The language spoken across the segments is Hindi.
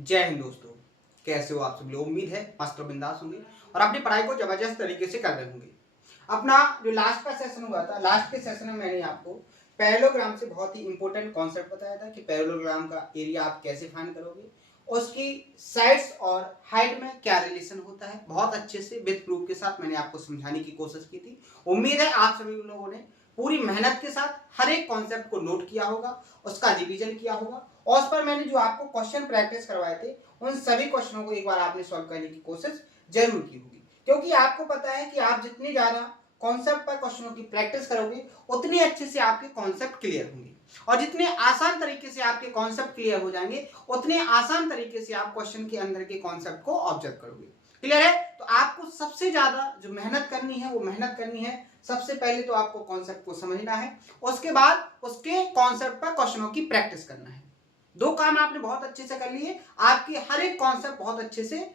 जय हिंद दोस्तों। कैसे हो आप सब लोग? उम्मीद है मस्त और बिंदास होंगे और अपनी पढ़ाई को जबरदस्त तरीके से कर रहे होंगे। अपना जो लास्ट का सेशन हुआ था, लास्ट के सेशन में मैंने आपको पैरेललोग्राम से बहुत ही इंपॉर्टेंट कॉन्सेप्ट बताया था कि पैरेललोग्राम का एरिया आप कैसे फाइंड करोगे, उसकी साइड्स और हाइट में क्या रिलेशन होता है। बहुत अच्छे से विद प्रूफ के साथ मैंने आपको समझाने की कोशिश की थी। उम्मीद है आप सभी लोगों ने पूरी मेहनत के साथ हर एक कॉन्सेप्ट को नोट किया होगा, उसका रिवीजन किया होगा और उस पर मैंने जो आपको क्वेश्चन प्रैक्टिस करवाए थे उन सभी क्वेश्चनों को एक बार आपने सॉल्व करने की कोशिश जरूर की होगी। क्योंकि आपको पता है कि आप जितनी ज्यादा कॉन्सेप्ट पर क्वेश्चनों की प्रैक्टिस करोगे उतनी अच्छे से आपके कॉन्सेप्ट क्लियर होंगे और जितने आसान तरीके से आपके कॉन्सेप्ट क्लियर हो जाएंगे उतने आसान तरीके से आप क्वेश्चन के अंदर के कॉन्सेप्ट को ऑब्जर्व करोगे। क्लियर है? तो आपको सबसे ज्यादा जो मेहनत करनी है वो मेहनत करनी है। सबसे पहले तो आपको कॉन्सेप्ट को समझना है, उसके बाद उसके कॉन्सेप्ट पर क्वेश्चनों की प्रैक्टिस करना है। दो काम आपने बहुत अच्छे से कर लिए, आपके हर एक कॉन्सेप्ट बहुत अच्छे से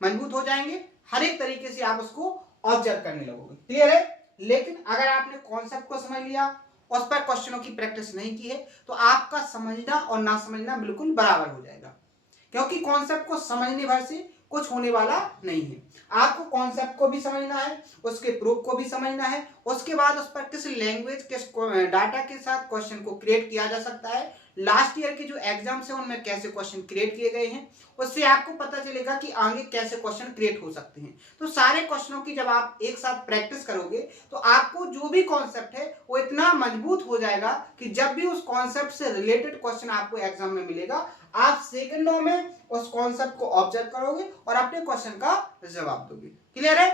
मजबूत हो जाएंगे, हर एक तरीके से आप उसको ऑब्जर्व करने लगोगे। क्लियर है? लेकिन अगर आपने कॉन्सेप्ट को समझ लिया, उस पर क्वेश्चनों की प्रैक्टिस नहीं की है तो आपका समझना और ना समझना बिल्कुल बराबर हो जाएगा। क्योंकि कॉन्सेप्ट को समझने भर से कुछ होने वाला नहीं है। आपको कॉन्सेप्ट को भी समझना है, उसके प्रूफ को भी समझना है, उसके बाद उस पर किस लैंग्वेज किस डाटा के साथ क्वेश्चन को क्रिएट किया जा सकता है, लास्ट ईयर के जो एग्जाम्स हैं उनमें कैसे क्वेश्चन क्रिएट किए गए हैं, उससे आपको पता चलेगा कि आगे कैसे क्वेश्चन क्रिएट हो सकते हैं। तो सारे क्वेश्चनों की जब आप एक साथ प्रैक्टिस करोगे तो आपको जो भी कॉन्सेप्ट है वो इतना मजबूत हो जाएगा कि जब भी उस कॉन्सेप्ट से रिलेटेड क्वेश्चन आपको एग्जाम में मिलेगा आप सेकंडों में उस कॉन्सेप्ट को ऑब्जर्व करोगे और अपने क्वेश्चन का जवाब दोगे। क्लियर है?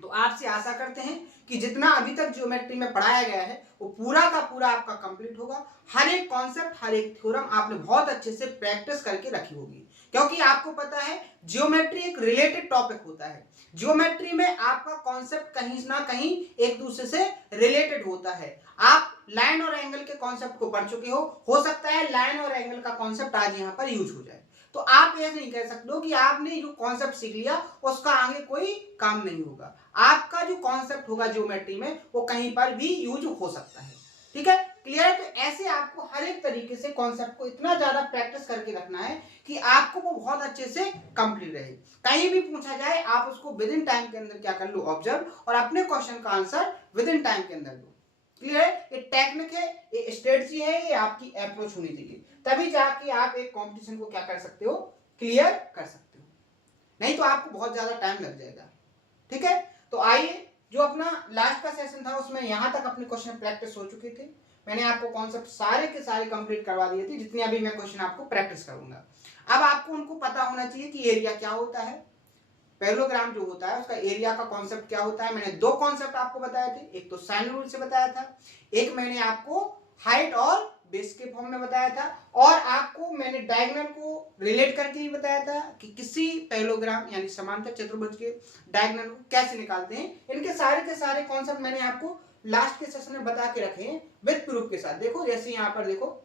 तो आपसे आशा करते हैं कि जितना अभी तक ज्योमेट्री में पढ़ाया गया है वो पूरा का पूरा आपका कंप्लीट होगा। हर एक कॉन्सेप्ट, हर एक थ्योरम आपने बहुत अच्छे से प्रैक्टिस करके रखी होगी। क्योंकि आपको पता है ज्योमेट्री एक रिलेटेड टॉपिक होता है। ज्योमेट्री में आपका कॉन्सेप्ट कहीं ना कहीं एक दूसरे से रिलेटेड होता है। आप लाइन और एंगल के कॉन्सेप्ट को पढ़ चुके हो सकता है लाइन और एंगल का कॉन्सेप्ट आज यहाँ पर यूज हो जाए। तो आप ये नहीं कह सकते हो कि आपने जो कॉन्सेप्ट सीख लिया उसका आगे कोई काम नहीं होगा। आपका जो कॉन्सेप्ट होगा ज्योमेट्री में वो कहीं पर भी यूज हो सकता है। ठीक है? क्लियर है? तो ऐसे आपको हर एक तरीके से कॉन्सेप्ट को इतना ज्यादा प्रैक्टिस करके रखना है कि आपको वो बहुत अच्छे से कंप्लीट रहे। कहीं भी पूछा जाए आप उसको विद इन टाइम के अंदर क्या कर लो, ऑब्जर्व, और अपने क्वेश्चन का आंसर विद इन टाइम के अंदर दो। क्लियर है? ये टेक्निक है, ये स्ट्रेटजी है, ये आपकी अप्रोच होनी चाहिए। तभी जाके आप एक कंपटीशन को क्या कर सकते हो, क्लियर कर सकते हो। नहीं तो आपको बहुत ज्यादा टाइम लग जाएगा। ठीक है? तो आइए, जो अपना लास्ट का सेशन था उसमें यहां तक अपने क्वेश्चन प्रैक्टिस हो चुके थे। मैंने आपको कॉन्सेप्ट सारे के सारे कंप्लीट करवा दिए थे, जितने अभी मैं क्वेश्चन आपको प्रैक्टिस करूंगा। अब आपको उनको पता होना चाहिए कि एरिया क्या होता है, पैरेललोग्राम जो होता है उसका एरिया का कॉन्सेप्ट क्या होता है। मैंने दो कॉन्सेप्ट आपको बताए थे, एक तो साइन रूल से बताया था, एक मैंने आपको हाइट और बेस के फॉर्म में बताया था, और आपको मैंने डायगोनल को रिलेट करके ही बताया था कि किसी पैरेललोग्राम यानी समांतर चतुर्भुज के डायगोनल को कैसे निकालते हैं। इनके सारे के सारे कॉन्सेप्ट मैंने आपको लास्ट के सेशन में बता के रखे हैं विद प्रूफ के साथ। देखो जैसे यहाँ पर देखो,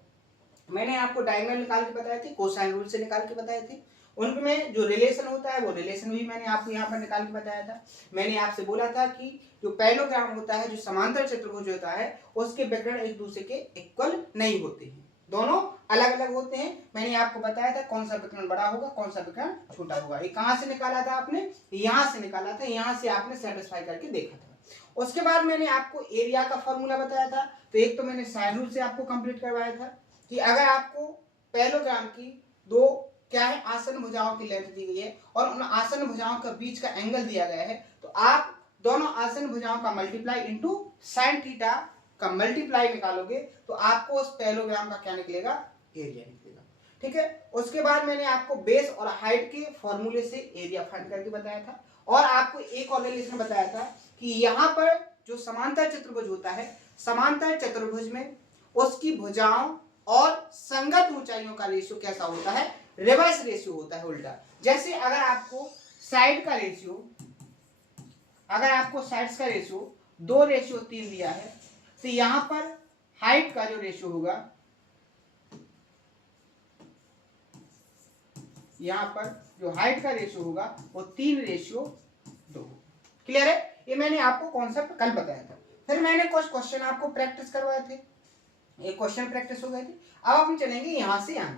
मैंने आपको डायगोनल निकाल के बताए थे, कोसाइन रूल से निकाल के बताए थे, उनमें जो रिलेशन होता है वो रिलेशन भी मैंने आपको यहाँ पर निकाल के बताया था। मैंने आपसे बोला था कि जो पैरेललोग्राम होता है, जो समांतर चतुर्भुज होता है, उसके विकर्ण एक दूसरे के इक्वल नहीं होते हैं, दोनों अलग अलग होते हैं। मैंने आपको बताया था कौन सा विकर्ण बड़ा होगा, कौन सा विकर्ण छोटा होगा। ये कहाँ से निकाला था आपने? यहाँ से निकाला था, यहाँ से आपने सेटिस्फाई करके देखा था। उसके बाद मैंने आपको एरिया का फॉर्मूला बताया था। तो एक तो मैंने साइन रूल से आपको कंप्लीट करवाया था कि अगर आपको पैरेललोग्राम की दो क्या है आसन भुजाओं की लेंथ दी गई है और उन आसन भुजाओं का बीच का एंगल दिया गया है, तो आप दोनों आसन भुजाओं का मल्टीप्लाई इनटू साइन थीटा का मल्टीप्लाई निकालोगे तो आपको उस पैरेललोग्राम का क्या निकलेगा, एरिया निकलेगा। ठीक है? उसके बाद मैंने आपको बेस और हाइट के फॉर्मूले से एरिया फाइंड करके बताया था, और आपको एक और रिलेशन बताया था कि यहाँ पर जो समांतर चतुर्भुज होता है, समांतर चतुर्भुज में उसकी भुजाओं और संगत ऊंचाइयों का रेशियो कैसा होता है, रिवर्स रेशियो होता है, उल्टा। जैसे अगर आपको साइड का रेशियो, अगर आपको साइड्स का रेशियो 2:3 दिया है, तो यहां पर हाइट का जो रेशियो होगा, यहां पर जो हाइट का रेशियो होगा वो 3:2। क्लियर है? ये मैंने आपको कॉन्सेप्ट कल बताया था। फिर मैंने कुछ क्वेश्चन आपको प्रैक्टिस करवाए थे, एक क्वेश्चन प्रैक्टिस हो गए थे। अब हम चलेंगे यहां से यहां।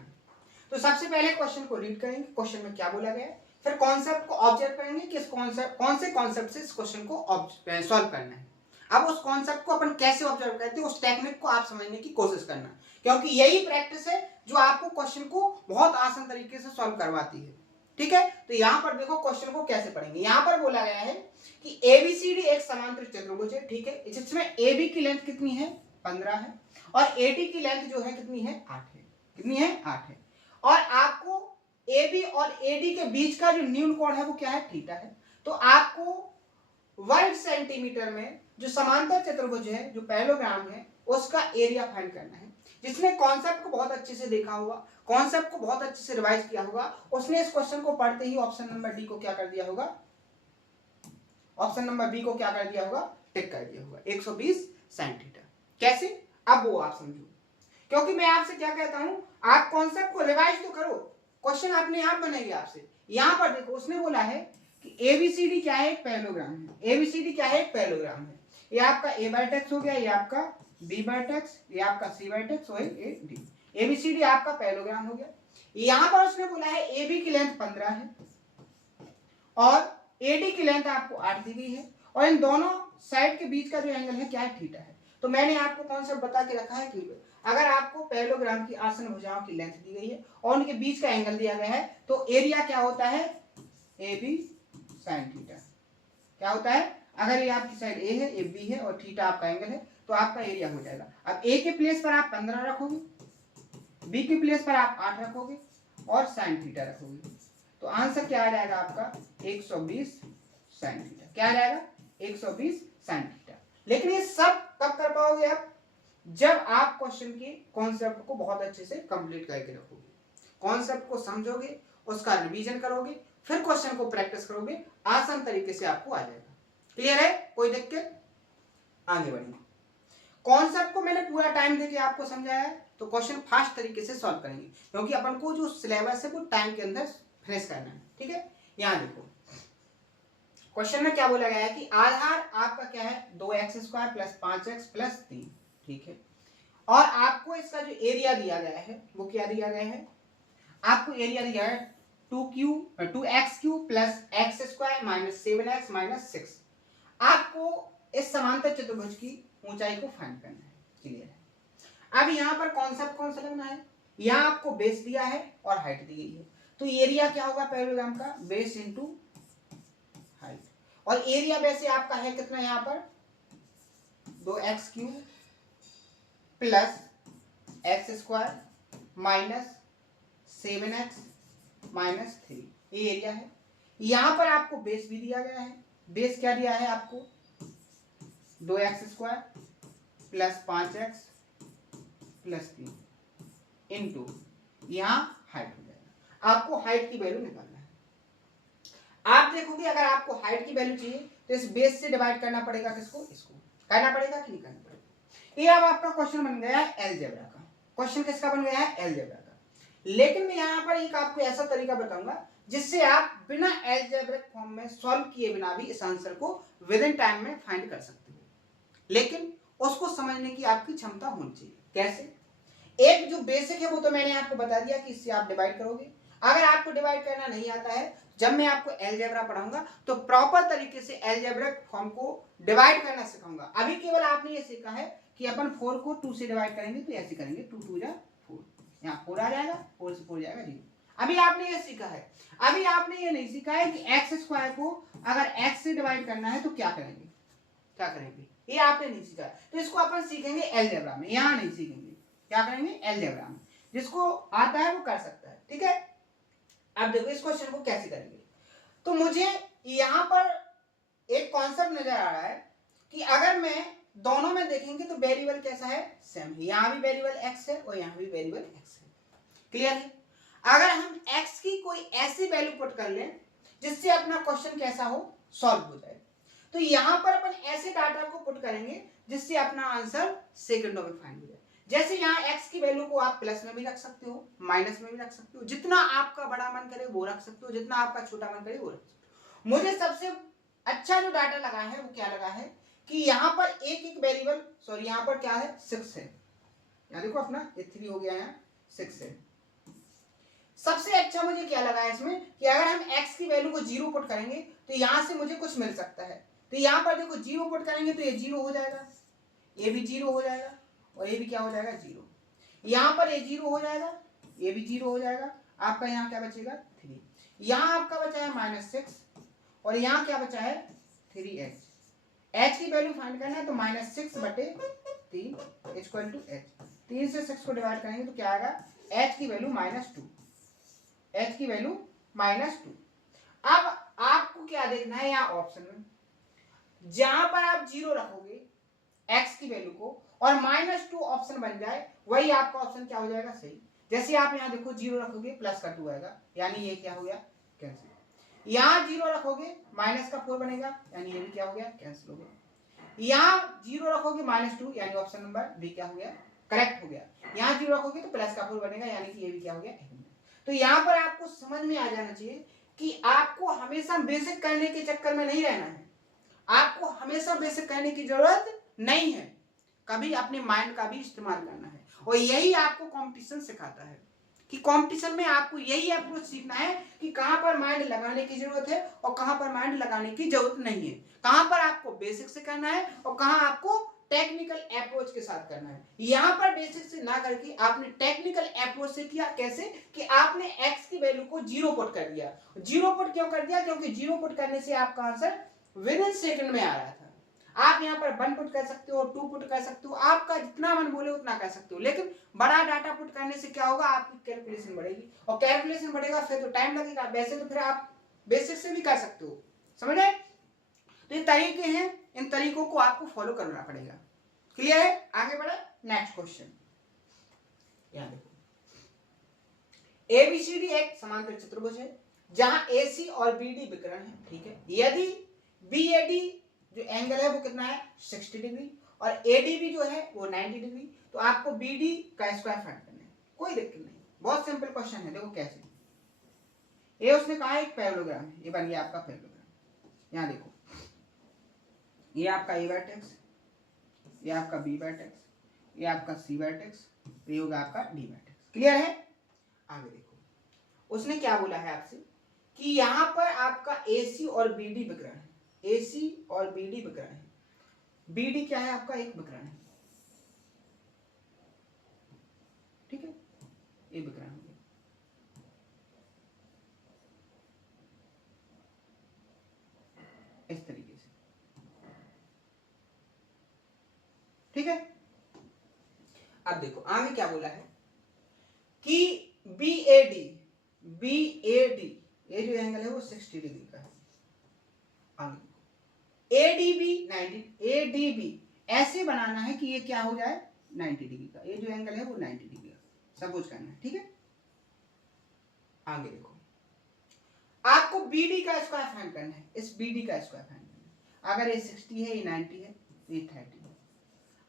तो सबसे पहले क्वेश्चन को रीड करेंगे, क्वेश्चन में क्या बोला गया है, फिर कॉन्सेप्ट को ऑब्जर्व करेंगे कि कौन से कॉन्सेप्ट से इस क्वेश्चन को सॉल्व करना है। अब उस कॉन्सेप्ट को अपन कैसे ऑब्जर्व करते हैं, उस टेक्निक को आप समझने की कोशिश करना, क्योंकि यही प्रैक्टिस है जो आपको क्वेश्चन को बहुत आसान तरीके से सॉल्व करवाती है। ठीक है, तो यहाँ पर देखो क्वेश्चन को कैसे पढ़ेंगे। यहाँ पर बोला गया है कि एबीसीडी एक समांतर चतुर्भुज है, ठीक है, जिसमें एबी की लेंथ कितनी है 15 है और एडी की लेंथ जो है कितनी है 8 है, कितनी है 8 है, और आपको AB और AD के बीच का जो न्यून कोण है वो क्या है थीटा है। तो आपको 1 सेंटीमीटर में जो समांतर चतुर्भुज है, जो पैरेललोग्राम है, उसका एरिया फाइंड करना है। जिसने कॉन्सेप्ट को बहुत अच्छे से देखा होगा, कॉन्सेप्ट को बहुत अच्छे से रिवाइज किया होगा, उसने इस क्वेश्चन को पढ़ते ही ऑप्शन नंबर डी को क्या कर दिया होगा, ऑप्शन नंबर बी को क्या कर दिया होगा, टिक कर दिया होगा 120 sin थीटा। कैसे, अब वो आप समझो, क्योंकि मैं आपसे क्या कहता हूं, आप कॉन्सेप्ट को रिवाइज तो करो, क्वेश्चन अपने आप बनेगी आपसे। यहां पर देखो उसने बोला है कि एबीसीडी क्या है, एक पैरेललोग्राम है। एबीसीडी क्या है, एक पैरेललोग्राम है। ये आपका ए वर्टेक्स हो गया, ये आपका बी वर्टेक्स, ये आपका सी वर्टेक्स और ये डी। एबीसीडी आपका पैरेललोग्राम हो गया। यहां पर उसने बोला है एबी की लेंथ 15 है और एडी की लेंथ आपको 8 दी गई है, और इन दोनों साइड के बीच का जो एंगल है क्या है, थीटा है। तो मैंने आपको कॉन्सेप्ट बता के रखा है कि अगर आपको पैरेललोग्राम की आसन भुजाओं की लेंथ दी गई है और उनके बीच का एंगल दिया गया है, तो एरिया क्या होता है, ए बी साइन थीटा। क्या होता है, अगर ये आपकी साइड ए है, ए बी है और थीटा आपका एंगल है, तो आपका एरिया हो जाएगा। अब ए के प्लेस पर आप 15 रखोगे, बी के प्लेस पर आप 8 रखोगे और साइन थीटा रखोगे, तो आंसर क्या आ जाएगा आपका 120 साइन थीटा। क्या आ जाएगा 120 साइन थीटा। लेकिन ये सब कब कर पाओगे आप, जब आप क्वेश्चन के कॉन्सेप्ट को बहुत अच्छे से कंप्लीट करके रखोगे, कॉन्सेप्ट को समझोगे, उसका रिवीजन करोगे, फिर क्वेश्चन को प्रैक्टिस करोगे, आसान तरीके से आपको आ जाएगा। क्लियर है, कोई दिक्कत, आगे बढ़ेंगे। कॉन्सेप्ट को मैंने पूरा टाइम देके आपको समझाया है, तो क्वेश्चन फास्ट तरीके से सॉल्व करेंगे, क्योंकि अपन को जो सिलेबस है वो टाइम के अंदर फिनिश करना है। ठीक है, यहां देखो क्वेश्चन में क्या बोला गया है कि आधार आपका क्या है 2x² प्लस 5x प्लस 3, ठीक है, और आपको इसका जो एरिया दिया गया है वो क्या दिया गया है, आपको एरिया दिया है 2x³ plus x² minus 7x minus 6। आपको इस समांतर चतुर्भुज की ऊंचाई को फाइंड करना है। क्लियर है। अब यहाँ पर कॉन्सेप्ट कौन सा लगना है, यहाँ आपको बेस दिया है और हाइट दी गई है, तो एरिया क्या होगा पैरेललोग्राम का, बेस इंटू हाइट, और एरिया वैसे आपका है कितना, यहाँ पर 2x³ plus x² minus 7x minus 3, ये एरिया है। यहां पर आपको बेस भी दिया गया है, बेस क्या दिया है आपको 2x² plus 5x plus 3 into यहां हाइट हो जाएगा। आपको हाइट की वैल्यू निकालना है। आप देखोगे अगर आपको हाइट की वैल्यू चाहिए तो इस बेस से डिवाइड करना पड़ेगा, किसको, इसको करना पड़ेगा कि नहीं करना पड़ेगा। ये अब आपका क्वेश्चन बन गया है अलजेब्रा का। क्वेश्चन किसका बन गया है, अलजेब्रा का। लेकिन मैं यहाँ पर एक आपको ऐसा तरीका बताऊंगा जिससे आप बिना अलजेब्रिक फॉर्म में सॉल्व किए बिना भी इस आंसर को विद इन टाइम में फाइंड कर सकते हो, लेकिन उसको समझने की आपकी क्षमता होनी चाहिए। कैसे, एक जो बेसिक है वो तो मैंने आपको बता दिया कि इससे आप डिवाइड करोगे। अगर आपको डिवाइड करना नहीं आता है, जब मैं आपको अलजेब्रा पढ़ाऊंगा तो प्रॉपर तरीके से अलजेब्रिक फॉर्म को डिवाइड करना सिखाऊंगा। अभी केवल आपने ये सीखा है कि अपन 4 को 2 से डिवाइड करेंगे, तो ऐसे करेंगे 2 2 जा 4, यहाँ 4 आ जाएगा, 4 से 4 जाएगा 0। अभी आपने ये सीखा है, अभी आपने ये नहीं सीखा है कि x² को अगर x से डिवाइड करना है तो क्या करेंगे, क्या करेंगे, ये आपने नहीं सीखा। तो इसको अपन सीखेंगे अलजेब्रा में, यहाँ नहीं सीखेंगे। क्या करेंगे, अलजेब्रा में। जिसको आता है वो कर सकता है। ठीक है, अब देखो इस क्वेश्चन को कैसे करेंगे। तो मुझे यहाँ पर एक कॉन्सेप्ट नजर आ रहा है कि अगर मैं दोनों में देखेंगे तो वेरिएबल कैसा है, सेम है। यहाँ भी वेरिएबल x है और यहाँ भी वेरिएबल x है। क्लियर है। अगर हम x की कोई ऐसी वैल्यू पुट कर लें जिससे अपना क्वेश्चन कैसा हो, सॉल्व हो जाए, तो यहां पर अपन ऐसे डाटा को पुट करेंगे जिससे अपना आंसर सेकंडों में फाइंड हो जाए। जैसे यहाँ x की वैल्यू को आप प्लस में भी रख सकते हो, माइनस में भी रख सकते हो, जितना आपका बड़ा मन करे वो रख सकते हो, जितना आपका छोटा मन करे वो रख सकते हो। मुझे सबसे अच्छा जो डाटा लगा है वो क्या लगा है कि यहाँ पर एक एक वेरिएबल, सॉरी यहाँ पर क्या है 6 है, यहाँ देखो अपना ये 3 हो गया, यहाँ 6 है। सबसे अच्छा मुझे क्या लगा है इसमें कि अगर हम x की वैल्यू को 0 पुट करेंगे तो यहां से मुझे कुछ मिल सकता है। तो यहां पर देखो 0 पुट करेंगे तो ये 0 हो जाएगा, ये भी 0 हो जाएगा और ये भी क्या हो जाएगा 0। यहां पर ये 0 हो जाएगा, ये भी 0 हो जाएगा। आपका यहाँ क्या बचेगा 3। यहाँ आपका बचा है -6 और यहाँ क्या बचा है 3h। h की वैल्यू फाइंड करना है तो -6/3 इक्वल टू h। 3 से 6 को डिवाइड करेंगे तो क्या आएगा h की वैल्यू -2, h की वैल्यू -2। अब आपको क्या देखना है यहाँ ऑप्शन में, जहां पर आप 0 रखोगे x की वैल्यू को और -2 ऑप्शन बन जाए, वही आपका ऑप्शन क्या हो जाएगा सही। जैसे आप यहाँ देखो 0 रखोगे प्लस का 2 आएगा, यानी ये क्या हो गया कैंसिल। यहाँ 0 रखोगे माइनस का 4 बनेगा, यानी ये भी क्या हो गया कैंसिल हो गया। यहाँ 0 रखोगे -2 यानी ऑप्शन नंबर बी क्या हो गया करेक्ट हो गया। यहाँ 0 रखोगे तो प्लस का 4 बनेगा, यानी कि ये भी क्या हो गया। तो यहाँ पर आपको समझ में आ जाना चाहिए कि आपको हमेशा बेसिक करने के चक्कर में नहीं रहना है, आपको हमेशा बेसिक करने की जरूरत नहीं है, कभी अपने माइंड का भी इस्तेमाल करना है। और यही आपको कंपटीशन सिखाता है कि कंपटीशन में आपको यही अप्रोच सीखना है कि कहां पर माइंड लगाने की जरूरत है और कहां पर माइंड लगाने की जरूरत नहीं है, कहां पर आपको बेसिक से करना है और कहां आपको टेक्निकल अप्रोच के साथ करना है। यहां पर बेसिक से ना करके आपने टेक्निकल अप्रोच से किया, कैसे कि आपने x की वैल्यू को 0 पुट कर दिया। 0 पुट क्यों कर दिया, क्योंकि 0 पुट करने से आपका आंसर विद इन सेकंड में आ रहा था। आप यहाँ पर 1 पुट कर सकते हो, 2 पुट कर सकते हो, आपका जितना मन बोले उतना कर सकते हो, लेकिन बड़ा डाटा पुट करने से क्या होगा आपकी कैलकुलेशन बढ़ेगी और कैलकुलेशन बढ़ेगा फिर तो टाइम लगेगा। वैसे तो फिर आप बेसिक से भी कर सकते हो, समझ आए। तो ये तरीके हैं, इन तरीकों को आपको फॉलो करना पड़ेगा। क्लियर है, आगे बढ़े नेक्स्ट क्वेश्चन। यहाँ देखो एबीसीडी एक समांतर चतुर्भुज है जहां एसी और बीडी विकर्ण है, ठीक है। यदि बीएडी जो एंगल है वो कितना है 60 डिग्री और एडीबी जो है वो 90 डिग्री, तो आपको बीडी का स्क्वायर फाइंड करना है, कोई दिक्कत नहीं, बहुत सिंपल क्वेश्चन है। देखो कैसे, ये उसने कहा एक पैरेललोग्राम है, ये बन गया आपका पैरेललोग्राम। यहाँ देखो ये आपका ए वर्टेक्स, ये आपका बी वर्टेक्स, ये आपका सी वर्टेक्स, ये होगा आपका डी वर्टेक्स। क्लियर है, आगे देखो उसने क्या बोला है आपसे कि यहां पर आपका एसी और बीडी विकर्ण है, एसी और बीडी विकर्ण है। बीडी क्या है आपका एक विकर्ण है, ठीक है, ये विकर्ण हो गया। इस तरीके से, ठीक है। अब देखो आगे क्या बोला है कि बीएडी, बीएडी ये जो एंगल है वो 60 डिग्री का है। आगे एडीबी 90, एडीबी ऐसे बनाना है कि ये क्या हो जाए 90 डिग्री का, ये जो एंगल है वो 90 डिग्री का, सब कुछ करना है, ठीक है। आगे देखो आपको बीडी का स्क्वायर फाइंड करना है, इस बीडी का स्क्वायर फाइंड करना है। अगर ये 60 है, ये 90 है, ये 30 है।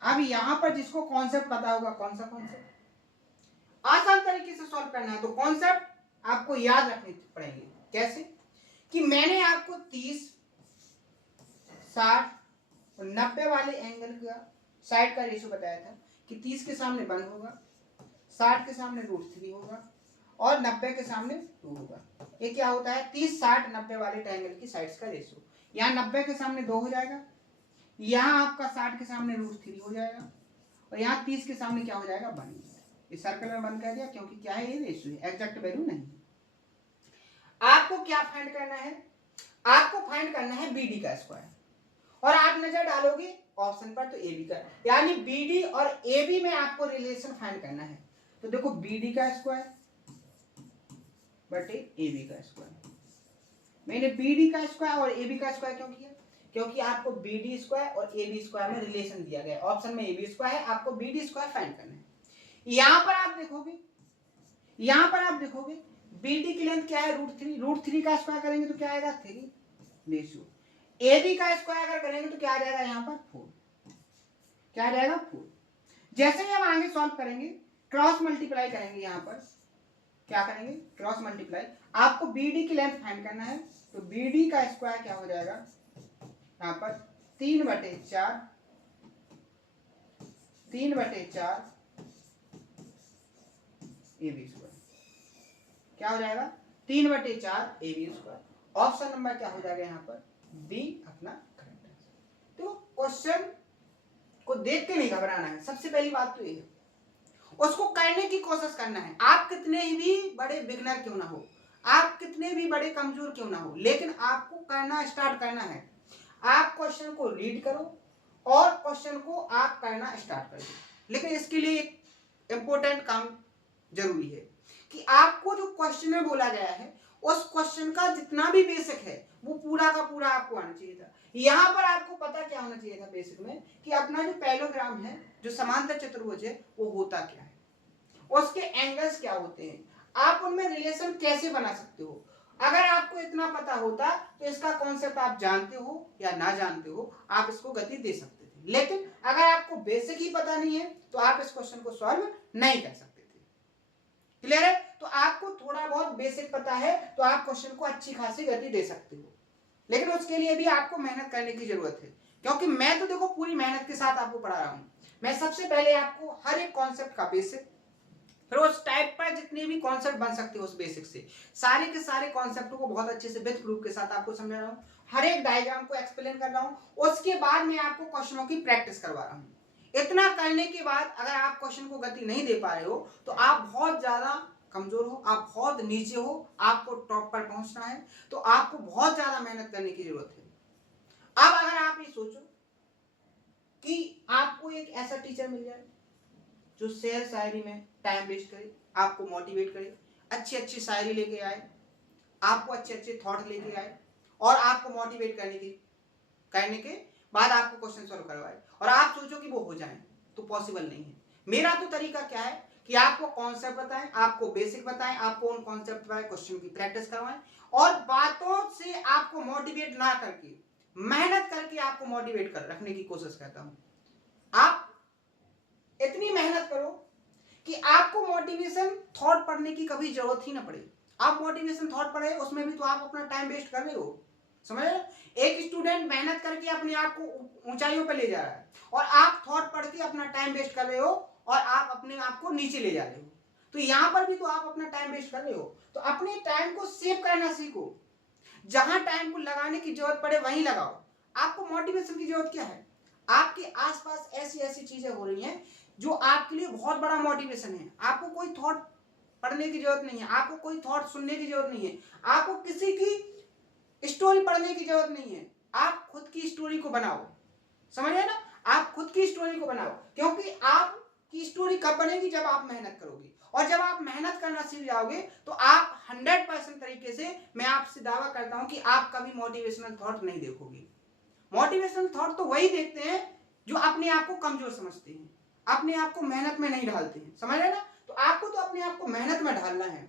अब यहां पर जिसको कॉन्सेप्ट पता होगा, कौन सा कॉन्सेप्ट आसान तरीके से सॉल्व करना है, तो कॉन्सेप्ट आपको याद रखने पड़ेंगे। कैसे कि मैंने आपको 30, 60 और 90 वाले एंगल का साइड का रेशियो बताया था कि 30 के सामने 1 होगा, 60 के सामने √3 होगा और 90 के सामने 2 होगा। ये क्या होता है 30, 60, 90 वाले ट्रायंगल की साइड्स का रेशियो। यहाँ 90 के सामने 2 हो जाएगा, यहाँ आपका 60 के सामने √3 हो जाएगा और यहाँ 30 के सामने क्या हो जाएगा 1। इस सर्कल में 1 कर दिया क्योंकि क्या है ये रेशियो है, एग्जैक्ट वैल्यू नहीं। आपको क्या फाइंड करना है, आपको फाइंड करना है बीडी का स्क्वायर और आप नजर डालोगे ऑप्शन पर तो एबी का, यानी बीडी और एबी में आपको रिलेशन फाइंड करना है। तो देखो बीडी का स्क्वायर बटे एबी का स्क्वायर। मैंने बीडी का स्क्वायर और एबी का स्क्वायर क्यों किया, क्योंकि आपको बीडी स्क्वायर और एबी स्क्वायर में रिलेशन दिया गया है। ऑप्शन में एबी स्क्वायर है, आपको बीडी स्क्वायर फाइंड करना है। यहां पर आप देखोगे, यहां पर आप देखोगे बीडी की लेंथ क्या है √3, √3 का स्क्वायर करेंगे तो क्या आएगा 3 रेशियो। एबी का स्क्वायर अगर करेंगे तो क्या आ जाएगा यहाँ पर 4, क्या आ जाएगा 4। जैसे ही हम आगे सॉल्व करेंगे क्रॉस मल्टीप्लाई करेंगे, यहाँ पर क्या करेंगे क्रॉस मल्टीप्लाई। आपको बीडी की लेंथ फाइंड करना है, तो बीडी का स्क्वायर क्या हो जाएगा यहाँ पर 3/4, 3/4 एबी स्क्वायर, क्या हो जाएगा 3/4 AB स्क्वायर। ऑप्शन नंबर क्या हो जाएगा यहाँ पर बी अपना करेक्ट आंसर। तो क्वेश्चन को देख के नहीं घबराना है, सबसे पहली बात तो ये है, उसको करने की कोशिश करना है। आप कितने भी बड़े बिगनर क्यों ना हो, आप कितने भी बड़े कमजोर क्यों ना हो, लेकिन आपको करना स्टार्ट करना है। आप क्वेश्चन को रीड करो और क्वेश्चन को आप करना स्टार्ट कर दो। लेकिन इसके लिए एक इंपॉर्टेंट काम जरूरी है कि आपको जो क्वेश्चन में बोला गया है उस क्वेश्चन का जितना भी बेसिक है वो पूरा का पूरा आपको आना चाहिए था। यहाँ पर आपको पता क्या होना चाहिए था बेसिक में कि अपना जो पैरेललोग्राम है, जो समांतर चतुर्भुज है, वो होता क्या है, उसके एंगल्स क्या होते हैं, आप उनमें रिलेशन कैसे बना सकते हो। अगर आपको इतना पता होता तो इसका कॉन्सेप्ट आप जानते हो या ना जानते हो, आप इसको गति दे सकते थे। लेकिन अगर आपको बेसिक ही पता नहीं है तो आप इस क्वेश्चन को सॉल्व नहीं कर सकते थे। क्लियर है? तो आपको थोड़ा बहुत बेसिक पता है तो आप क्वेश्चन को अच्छी खासी गति दे सकते हो, लेकिन उसके लिए भी आपको मेहनत करने की जरूरत है। क्योंकि मैं तो देखो पूरी मेहनत के साथ आपको पढ़ा रहा हूं। मैं सबसे पहले आपको हर एक कॉन्सेप्ट का बेसिक, फिर उस टाइप पर जितने भी कॉन्सेप्ट बन सकते हो उस बेसिक से सारे के सारे कॉन्सेप्टों को बहुत अच्छे से विद प्रूफ के साथ आपको समझा रहा हूँ, हर एक डायग्राम को एक्सप्लेन कर रहा हूँ। उसके बाद मैं आपको क्वेश्चनों की प्रैक्टिस करवा रहा हूँ। इतना करने के बाद अगर आप क्वेश्चन को गति नहीं दे पा रहे हो तो आप बहुत ज्यादा कमजोर हो, आप बहुत नीचे हो, आपको टॉप पर पहुंचना है तो आपको बहुत ज्यादा मेहनत करने की जरूरत है। अब अगर आप ये सोचो कि आपको एक ऐसा टीचर मिल जाए जो शेर शायरी में टाइम वेस्ट करे, आपको मोटिवेट करे, अच्छी अच्छी शायरी लेके आए, आपको अच्छे अच्छे थॉट लेके आए और आपको मोटिवेट करने के बाद आपको क्वेश्चन सॉल्व करवाए और आप सोचो कि वो हो जाए, तो पॉसिबल नहीं है। मेरा तो तरीका क्या है कि आपको कॉन्सेप्ट बताएं, आपको बेसिक बताएं, आपको उन कॉन्सेप्ट पर क्वेश्चन की प्रैक्टिस करवाएं और बातों से आपको मोटिवेट ना करके मेहनत करके आपको मोटिवेट कर रखने की कोशिश करता हूं। आप इतनी मेहनत करो कि आपको मोटिवेशन थॉट पढ़ने की कभी जरूरत ही ना पड़े। आप मोटिवेशन थॉट पढ़े उसमें भी तो आप अपना टाइम वेस्ट कर रहे हो, समझ रहे? एक स्टूडेंट मेहनत करके अपने आप को ऊंचाइयों पर ले जा रहा है और आप थॉट पढ़ के अपना टाइम वेस्ट कर रहे हो और आप अपने आप को नीचे ले जा रहे हो। तो यहां पर भी तो आप अपना टाइम वेस्ट कर रहे हो। तो अपने टाइम को सेव करना सीखो, जहां टाइम को लगाने की जरूरत पड़े वहीं लगाओ। आपको मोटिवेशन की जरूरत क्या है? आपके आसपास ऐसी ऐसी चीजें हो रही हैं जो आपके लिए बहुत बड़ा मोटिवेशन है। आपको कोई थॉट पढ़ने की जरूरत नहीं है, आपको कोई थॉट सुनने की जरूरत नहीं है, आपको किसी की स्टोरी पढ़ने की जरूरत नहीं है। आप खुद की स्टोरी को बनाओ, समझ रहे ना? आप खुद की स्टोरी को बनाओ, क्योंकि आपकी स्टोरी कब बनेगी? जब आप मेहनत करोगे। और जब आप मेहनत करना सीख जाओगे तो आप 100% तरीके से, मैं आपसे दावा करता हूं कि आप कभी मोटिवेशनल थॉट नहीं देखोगे। मोटिवेशनल थॉट तो वही देखते हैं जो अपने आप को कमजोर समझते हैं, अपने आप को मेहनत में नहीं डालते हैं, समझ रहे ना? तो आपको तो अपने आप को मेहनत में ढालना है,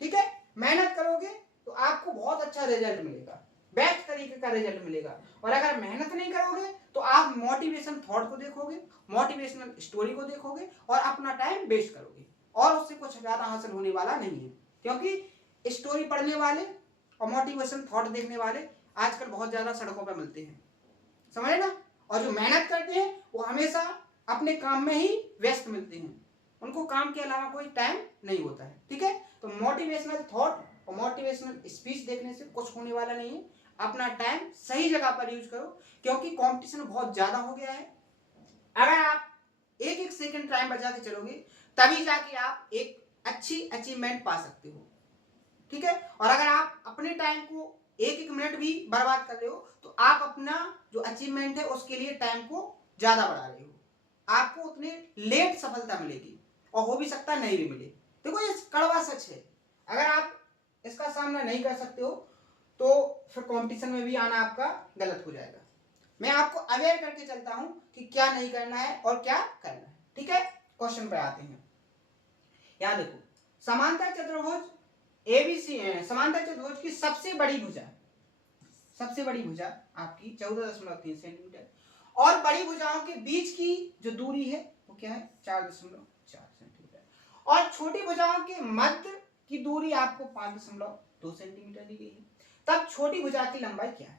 ठीक है? मेहनत करोगे तो आपको बहुत अच्छा रिजल्ट मिलेगा, बेस्ट तरीके का रिजल्ट मिलेगा। और अगर मेहनत नहीं करोगे तो आप मोटिवेशन थॉट को देखोगे, मोटिवेशनल स्टोरी को देखोगे और अपना टाइम वेस्ट करोगे और उससे कुछ ज्यादा हासिल होने वाला नहीं है। क्योंकि स्टोरी पढ़ने वाले और मोटिवेशन थॉट देखने वाले आजकल बहुत ज्यादा सड़कों पर मिलते हैं, समझे ना? और जो मेहनत करते हैं वो हमेशा अपने काम में ही व्यस्त मिलते हैं, उनको काम के अलावा कोई टाइम नहीं होता है, ठीक है? तो मोटिवेशनल थॉट और मोटिवेशनल स्पीच देखने से कुछ होने वाला नहीं है। अपना टाइम सही जगह पर यूज करो, क्योंकि कंपटीशन बहुत ज्यादा हो गया है। अगर आप एक एक सेकंड टाइम बचा के चलोगे तभी जाके आप एक अच्छी अचीवमेंट पा सकते हो, ठीक है? और अगर आप अपने टाइम को एक एक मिनट भी बर्बाद कर रहे हो तो आप अपना जो अचीवमेंट है उसके लिए टाइम को ज्यादा बढ़ा रहे हो, आपको उतने लेट सफलता मिलेगी और हो भी सकता है नहीं भी मिले। देखो ये कड़वा सच है, अगर आप इसका सामना नहीं कर सकते हो तो फिर कंपटीशन में भी आना आपका गलत हो जाएगा। मैं आपको अवेयर करके चलता हूं कि क्या नहीं करना है और क्या करना है, ठीक है? क्वेश्चन पे आते हैं। यहां देखो, समांतर चतुर्भुज एबीसी समांतर चतुर्भुज की सबसे बड़ी भुजा आपकी 14.3 सेंटीमीटर और बड़ी भुजाओं के बीच की जो दूरी है वो क्या है? 4.4 सेंटीमीटर और छोटी भुजाओं के मध्य की दूरी आपको 5.2 सेंटीमीटर दी गई है। तब छोटी भुजा की लंबाई क्या है?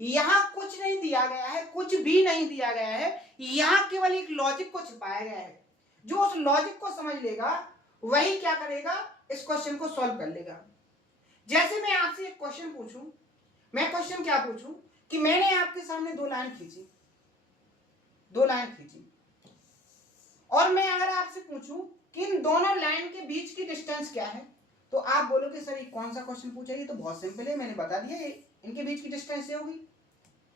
यहां कुछ नहीं दिया गया है, कुछ भी नहीं दिया गया है, यहां केवल एक लॉजिक को छिपाया गया है। जो उस लॉजिक को समझ लेगा वही क्या करेगा? इस क्वेश्चन को सॉल्व कर लेगा। जैसे मैं आपसे एक क्वेश्चन पूछूं, मैं क्वेश्चन क्या पूछूं कि मैंने आपके सामने दो लाइन खींची और मैं अगर आपसे पूछूं कि इन दोनों लाइन के बीच की डिस्टेंस क्या है, तो आप बोलोगे सर ये कौन सा क्वेश्चन पूछा, ये तो बहुत सिंपल है, मैंने बता दिया है इनके बीच की डिस्टेंस ये होगी।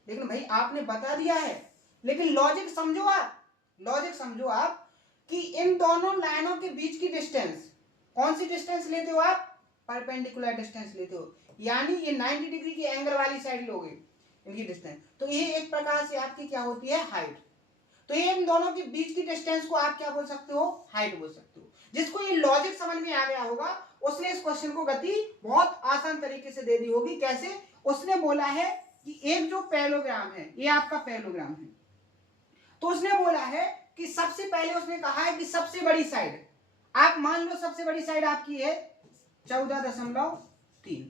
लेकिन भाई आपने बता दिया है, लेकिन लॉजिक समझो आप कि इन दोनों लाइनों के बीच की डिस्टेंस, कौन सी डिस्टेंस लेते हो आप, परपेंडिकुलर डिस्टेंस लेते हो, यानी ये 90 डिग्री के एंगल वाली साइड लोगे इनकी डिस्टेंस, तो ये एक प्रकार से आपकी क्या होती है, हाइट। तो ये इन दोनों के बीच की डिस्टेंस को आप क्या बोल सकते हो, हाइट बोल सकते हो। जिसको ये लॉजिक समझ में आ गया होगा उसने इस क्वेश्चन को गति बहुत आसान तरीके से दे दी होगी। कैसे, उसने बोला है कि एक जो पैरेललोग्राम है, ये आपका पैरेललोग्राम है, तो उसने बोला है कि सबसे पहले उसने कहा है कि सबसे बड़ी साइड, आप मान लो सबसे बड़ी साइड आपकी है 14.3,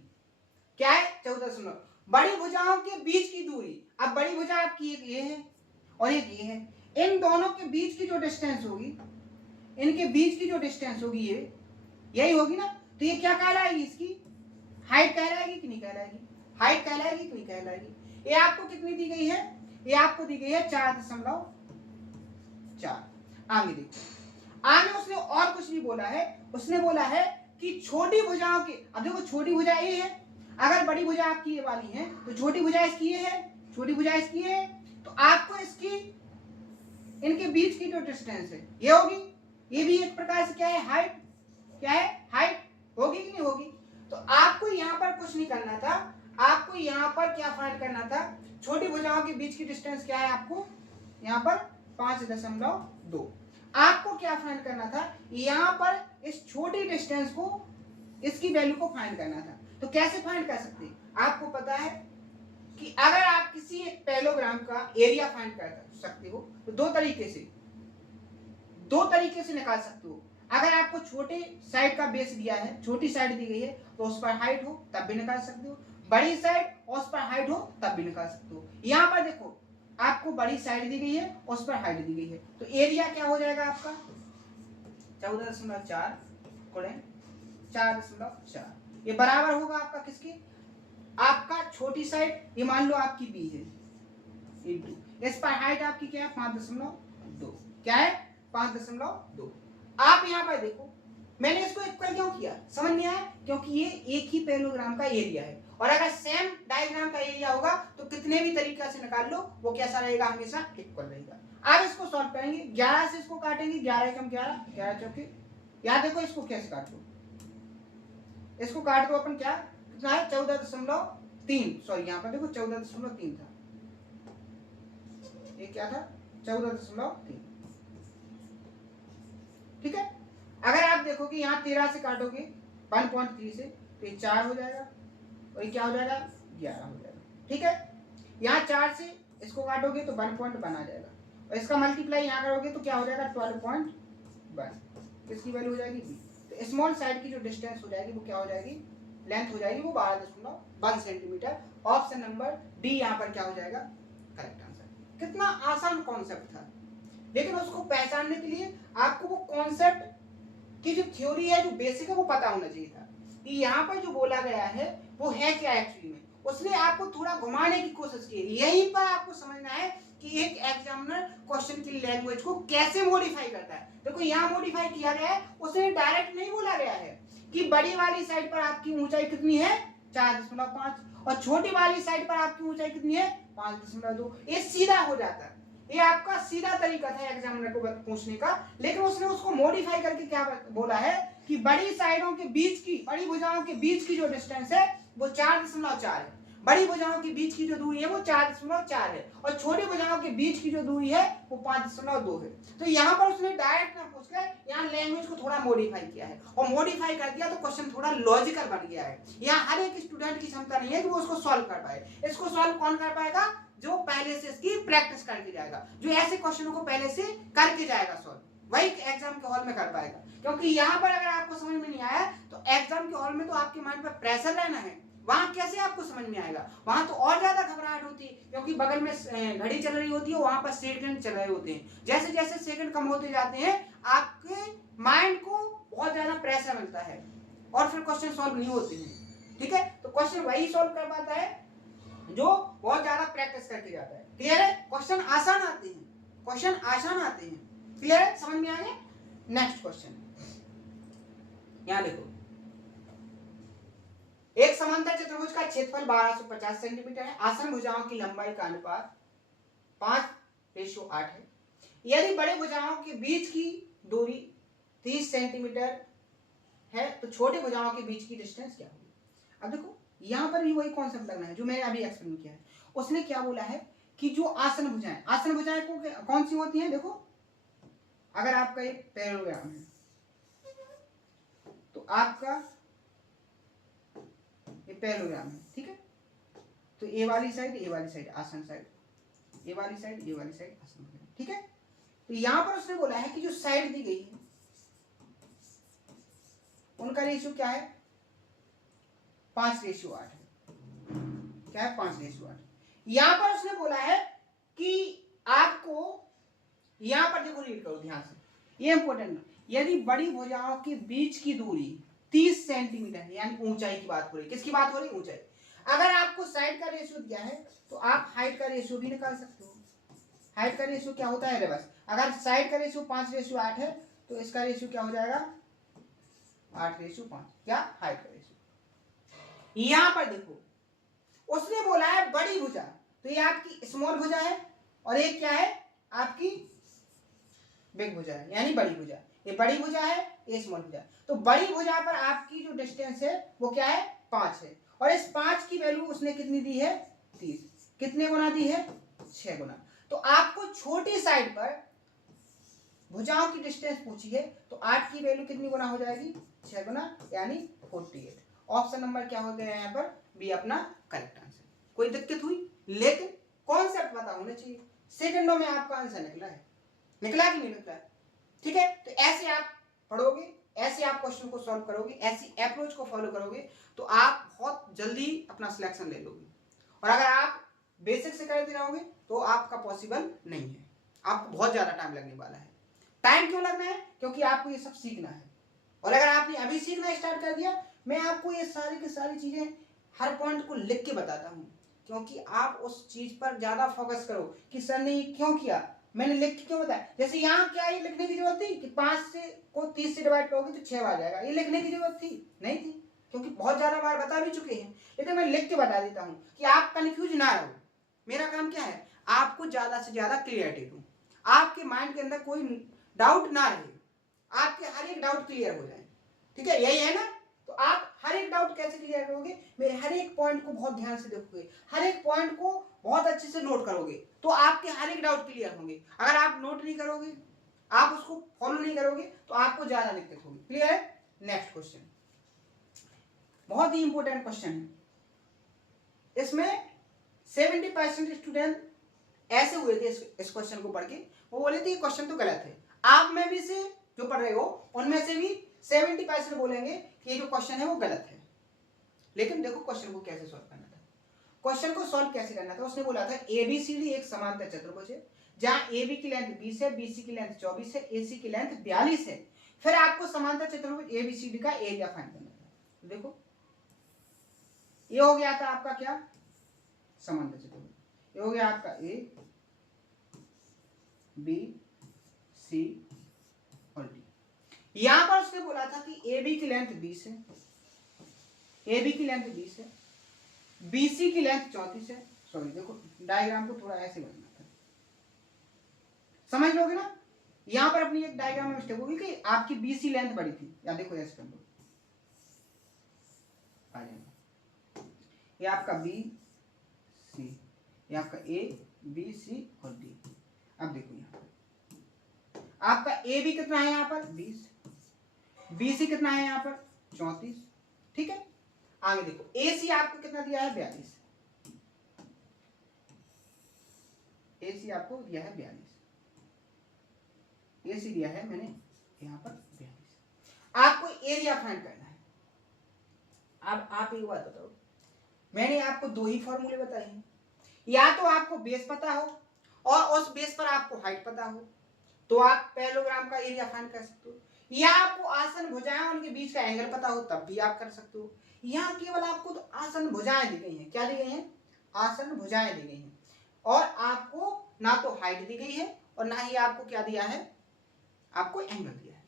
क्या है 14, बड़ी भुजाओं के बीच की दूरी, अब बड़ी भुजा आपकी एक ये है और एक ये है, इन दोनों के बीच की जो डिस्टेंस होगी, इनके बीच की जो डिस्टेंस होगी ये यही होगी ना, तो ये क्या कहलाएगी, इसकी हाइट कहलाएगी कि नहीं कहलाएगी, हाइट कहलाएगी कि नहीं कहलाएगी। ये आपको कितनी दी गई है, ये आपको दी गई है 4.4। आगे देखो, आगे उसने और कुछ भी बोला है, उसने बोला है कि छोटी भुजाओं के, अब देखो छोटी भुजा ये है, अगर बड़ी भुजा आपकी ये वाली है तो छोटी भुजा इसकी ये है, छोटी भुजा इसकी ये है, तो आपको इसकी इनके बीच की जो डिस्टेंस है ये होगी, ये भी एक प्रकार से क्या है, हाइट, क्या है, हाइट होगी कि नहीं होगी। तो आपको यहां पर कुछ नहीं करना था, आपको यहां पर क्या फाइंड करना था, छोटी भुजाओं के बीच की डिस्टेंस क्या है, आपको यहां पर 5.2, आपको क्या फाइंड करना था, यहां पर इस छोटी डिस्टेंस को, इसकी वैल्यू को फाइंड करना था। तो कैसे फाइंड कर सकते हैं, आपको पता है कि अगर आप किसी एक पैरेललोग्राम का एरिया फाइंड कर सकते हो तो दो तरीके से निकाल सकते हो। अगर आपको छोटे साइड का बेस दिया है, छोटी साइड दी गई है तो उस पर हाइट हो तब भी निकाल सकते हो, बड़ी साइड और उस पर हाइट हो तब भी निकाल सकते हो। यहां पर देखो आपको बड़ी साइड दी गई है, उस पर हाइट दी गई है, तो एरिया क्या हो जाएगा आपका 14.4 गुणे 4.4, ये बराबर होगा आपका किसके, आपका छोटी साइड, ये मान लो आपकी बी है, इंटू इस पर हाइट आपकी क्या है 5.2, क्या है 5.2। आप यहां पर देखो मैंने इसको इक्वल क्यों किया, समझ नहीं आया, क्योंकि ये एक ही पैरेललोग्राम का एरिया है, और अगर सेम डायग्राम का एरिया होगा तो कितने भी तरीका से निकाल लो वो कैसा रहेगा, हमेशा इक्वल रहेगा। अब इसको सॉल्व करेंगे, 11 से इसको काटेंगे, 11 एकम 11, 11 चौके, याद देखो इसको कैसे काट लो, इसको काट दो अपन, क्या कितना है 14.3, सॉरी यहाँ पर देखो 14.3 था, ये क्या था 14.3, ठीक है। अगर आप देखो कि यहाँ 13 से काटोगे 1.3 से तो ये 4 हो जाएगा और ये क्या हो जाएगा 11 हो जाएगा, ठीक है। यहाँ 4 से इसको काटोगे तो 1.1 आ जाएगा और इसका मल्टीप्लाई यहाँ करोगे तो क्या हो जाएगा 12.1, किसकी वैल्यू हो जाएगी बी। तो स्मॉल साइड की जो डिस्टेंस हो जाएगी वो क्या हो जाएगी, लेंथ हो जाएगी वो 12.1 सेंटीमीटर। ऑप्शन नंबर डी यहाँ पर क्या हो जाएगा करेक्ट आंसर। कितना आसान कॉन्सेप्ट था, लेकिन उसको पहचानने के लिए आपको वो कॉन्सेप्ट की जो थ्योरी है, जो बेसिक है वो पता होना चाहिए था कि यहाँ पर जो बोला गया है वो है क्या एक्चुअली में। उसने आपको थोड़ा घुमाने की कोशिश की, यहीं पर आपको समझना है कि एक एग्जामिनर क्वेश्चन की लैंग्वेज को कैसे मॉडिफाई करता है। देखो यहाँ मॉडिफाई किया गया है, उसने डायरेक्ट नहीं बोला गया है कि बड़ी वाली साइड पर आपकी ऊंचाई कितनी है 4.5 और छोटी वाली साइड पर आपकी ऊंचाई कितनी है 5.2। ये सीधा हो जाता है, ये आपका सीधा तरीका था एग्जामिनर को पूछने का, लेकिन उसने उसको मॉडिफाई करके क्या बोला है कि बड़ी साइडों के बीच की, बड़ी भुजाओं के बीच की जो डिस्टेंस है वो 4.4 है, बड़ी भुजाओं के बीच की जो दूरी है वो 4.4 है और छोटी भुजाओं के बीच की जो दूरी है वो 5.2 है। तो यहाँ पर उसने डायरेक्ट ना पूछकर यहाँ लैंग्वेज को थोड़ा मॉडिफाई किया है, और मॉडिफाई कर दिया तो क्वेश्चन थोड़ा लॉजिकल बन गया है। यहाँ हर एक स्टूडेंट की क्षमता नहीं है कि वो उसको सॉल्व कर पाए। इसको सॉल्व कौन कर पाएगा, जो पहले से इसकी प्रैक्टिस करके जाएगा, जो ऐसे क्वेश्चनों को पहले से करके जाएगा सॉल्व, वही एग्जाम के हॉल में कर पाएगा। क्योंकि यहाँ पर अगर आपको समझ में नहीं आया तो एग्जाम के हॉल में तो आपके माइंड पर प्रेशर रहना है, वहां कैसे आपको समझ में आएगा, वहां तो और ज्यादा घबराहट होती है, क्योंकि बगल में घड़ी चल रही होती है, वहां पर सेकंड चल रहे होते हैं। जैसे जैसे सेकंड कम होते जाते हैं आपके माइंड को बहुत ज्यादा प्रेशर मिलता है, और फिर क्वेश्चन सॉल्व नहीं होते हैं। ठीक है, तो क्वेश्चन वही सॉल्व कर पाता है जो बहुत ज्यादा प्रैक्टिस करके जाता है। क्लियर है, क्वेश्चन आसान आते हैं, क्वेश्चन आसान आते हैं। क्लियर है, समझ में आ गया। नेक्स्ट क्वेश्चन यहां देखो, एक समांतर चतुर्भुज का क्षेत्रफल 1250 सेंटीमीटर है, आसन भुजाओं की लंबाई का अनुपात 5:8 है। यदि बड़े भुजाओं के बीच की दूरी 30 सेंटीमीटर है तो छोटे भुजाओं के बीच की डिस्टेंस क्या होगी। अब देखो यहां पर भी वही कॉन्सेप्ट लगना है जो मैंने अभी एक्सप्लेन किया है। उसने क्या बोला है कि जो आसन भुजाएं को कौन सी होती हैं। देखो अगर आपका एक पैरेललोग्राम है तो आपका ये पैरेललोग्राम है, ठीक है, तो ए वाली साइड आसन साइड, ये वाली साइड आसन साइड, ठीक है। तो यहां पर उसने बोला है कि जो साइड दी गई है उनका रेशियो क्या है, 5:8 है। क्या है, 5:8। यहां पर उसने बोला है कि आपको यहां पर देखो, रीड करो ध्यान से, ये इंपॉर्टेंट है। यदि बड़ी भुजाओं के बीच की दूरी 30 सेंटीमीटर है, यानी ऊंचाई की बात हो रही है, किसकी बात हो रही है, ऊंचाई। अगर आपको साइड का रेशियो दिया है तो आप हाइट का रेशियो भी निकाल सकते हो। हाइट का रेशियो क्या होता है, रिवर्स। अगर साइड का रेशियो 5:8 है तो इसका रेशियो क्या हो जाएगा, 8:5। क्या, हाइट का रेशियो। यहां पर देखो उसने बोला है बड़ी भुजा, तो ये आपकी स्मॉल भुजा है और एक क्या है, आपकी बिग भुजा है, यानी बड़ी भुजा। ये बड़ी भुजा है, ये स्मॉल भुजा। तो बड़ी भुजा पर आपकी जो डिस्टेंस है वो क्या है, 5 है। और इस 5 की वैल्यू उसने कितनी दी है, 30। कितने गुना दी है, 6 गुना। तो आपको छोटी साइड पर भुजाओं की डिस्टेंस पूछी है तो 8 की वैल्यू कितनी गुना हो जाएगी, 6 गुना, यानी 48। ऑप्शन नंबर क्या हो गया यहाँ पर, बी अपना करेक्ट आंसर। कोई दिक्कत हुई, लेकिन कॉन्सेप्ट पता होना चाहिए। सेकंडों में आपका आंसर निकला है, निकला कि नहीं निकला, ठीक है। तो ऐसे आप पढ़ोगे, ऐसे आप क्वेश्चन को सॉल्व करोगे, ऐसी अप्रोच को फॉलो करोगे तो आप बहुत जल्दी अपना सिलेक्शन ले लोगे। और अगर आप बेसिक से करते रहोगे तो आपका पॉसिबल नहीं है, आपको बहुत ज्यादा टाइम लगने वाला है। टाइम क्यों लगना है, क्योंकि आपको ये सब सीखना है। और अगर आपने अभी सीखना स्टार्ट कर दिया, मैं आपको ये सारी की सारी चीजें हर पॉइंट को लिख के बताता हूँ, क्योंकि आप उस चीज पर ज्यादा फोकस करो कि सर ने क्यों किया, मैंने लिख के क्यों बताया। जैसे यहाँ क्या ये लिखने की जरूरत थी कि 5 से को 30 से डिवाइड करोगे तो 6 आ जाएगा, ये लिखने की जरूरत थी नहीं थी, क्योंकि बहुत ज्यादा बार बता भी चुके हैं। लेकिन मैं लिख के बता देता हूँ कि आप कंफ्यूज ना रहो। मेरा काम क्या है, आपको ज्यादा से ज्यादा क्लियरिटी दूं, आपके माइंड के अंदर कोई डाउट ना रहे, आपके हर एक डाउट क्लियर हो जाए, ठीक है, यही है ना। तो आप हर एक डाउट कैसे क्लियर करोगे, मेरे हर एक पॉइंट को बहुत ध्यान से देखोगे, हर एक पॉइंट को बहुत अच्छे से नोट करोगे, तो आपके हर एक डाउट क्लियर होंगे। अगर आप नोट नहीं करोगे, आप उसको फॉलो नहीं करोगे तो आपको ज्यादा दिक्कत होगी। क्लियर है। नेक्स्ट क्वेश्चन बहुत ही इंपॉर्टेंट क्वेश्चन है। इसमें 70% स्टूडेंट ऐसे हुए थे इस क्वेश्चन को पढ़ के, वो बोले थे क्वेश्चन तो गलत है। आप में भी से जो पढ़ रहे हो उनमें से भी 70% बोलेंगे कि ये जो क्वेश्चन है वो गलत है। लेकिन देखो क्वेश्चन को कैसे सॉल्व करना था। क्वेश्चन को सॉल्व कैसे करना था, उसने बोला था एबीसीडी एक समांतर चतुर्भुज है जहां AB की लेंथ 20 है, BC की लेंथ 24 है, AC की लेंथ 42 है। फिर आपको समांतर चतुर्भुज एबीसीडी का एरिया फाइंड करना था। तो देखो ये हो गया था आपका क्या, समांतर चतुर्भुज। ये हो गया आपका A B C और D। यहां पर उसने बोला था कि AB की लेंथ 20 है, AB की लेंथ 20 है, BC की लेंथ 34 है। सॉरी देखो डायग्राम को थोड़ा ऐसे बनना था, समझ लोगे ना। यहां पर अपनी एक डायग्राम में मिस्टेक होगी कि आपकी BC लेंथ बड़ी थी, या देखो ऐसे कर लो, आ जाएगा। ये आपका BC, ये आपका A B C और D। अब देखो यहाँ आपका AB कितना है यहाँ पर 20, BC कितना है यहाँ पर 34, ठीक है। आगे देखो AC आपको कितना दिया है 42, AC आपको दिया है 42, AC दिया है मैंने यहाँ पर 42। आपको एरिया फाइंड करना है। अब आप एक बात बताओ, मैंने आपको दो ही फॉर्मूले बताए हैं, या तो आपको बेस पता हो और उस बेस पर आपको हाइट पता हो तो आप पैरेललोग्राम का एरिया फाइंड कर सकते हो, या आपको आसन भुजाएं उनके बीच का एंगल पता हो तब भी आप कर सकते हो। यहाँ केवल आपको तो आसन भुजाएं दी गई हैं। क्या दी गई हैं? आसन भुजाएं दी गई हैं। और आपको ना तो हाइट दी गई है और ना ही आपको क्या दिया है, आपको एंगल दिया है।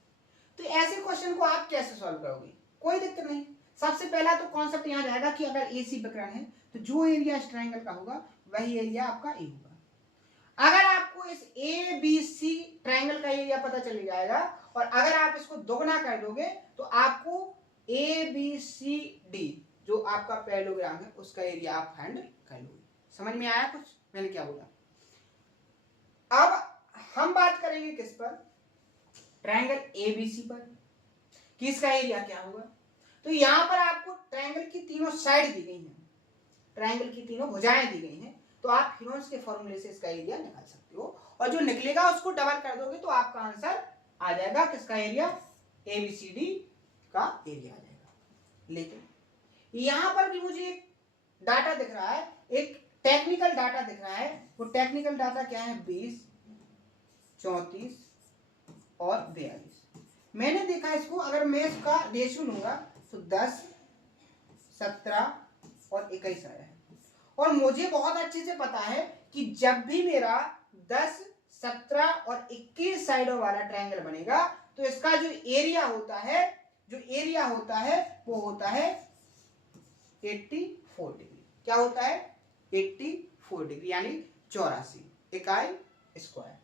तो ऐसे क्वेश्चन को आप कैसे सॉल्व करोगे? कोई दिक्कत नहीं। सबसे पहला तो कॉन्सेप्ट यहाँ रहेगा कि अगर AC प्रकरण है तो जो एरिया इस ट्रायंगल का होगा वही एरिया आपका ए होगा। अगर आपको इस ABC ट्रायंगल का एरिया पता चल जाएगा और अगर आप इसको दोगुना कर दोगे तो आपको ABCD जो आपका पैरेललोग्राम है उसका एरिया आप फाइंड कर लोगे। समझ में आया कुछ मैंने क्या बोला? अब हम बात करेंगे किस पर? ट्रायंगल ABC पर कि इसका एरिया क्या होगा। तो यहां पर आपको ट्रायंगल की तीनों साइड दी गई हैं, ट्रायंगल की तीनों भुजाएं दी गई हैं। तो आप हीरोन्स के फॉर्मूले से इसका एरिया निकाल सकते हो और जो निकलेगा उसको डबल कर दोगे तो आपका आंसर आ जाएगा किसका एरिया? ABCD का एरिया आ जाएगा। लेकिन यहां पर भी मुझे एक डाटा दिख रहा है, एक टेक्निकल डाटा दिख रहा है। वो टेक्निकल डाटा क्या है? 20, 34 और 42। मैंने देखा इसको, अगर मैं इसका रेशियो लूंगा तो 10, 17 और 21 आया है। और मुझे बहुत अच्छे से पता है कि जब भी मेरा 10, 17 और 21 साइडों वाला ट्रायंगल बनेगा तो इसका जो एरिया होता है वो होता है 84 डिग्री। क्या होता है? 84 डिग्री यानी 84 इकाई स्क्वायर।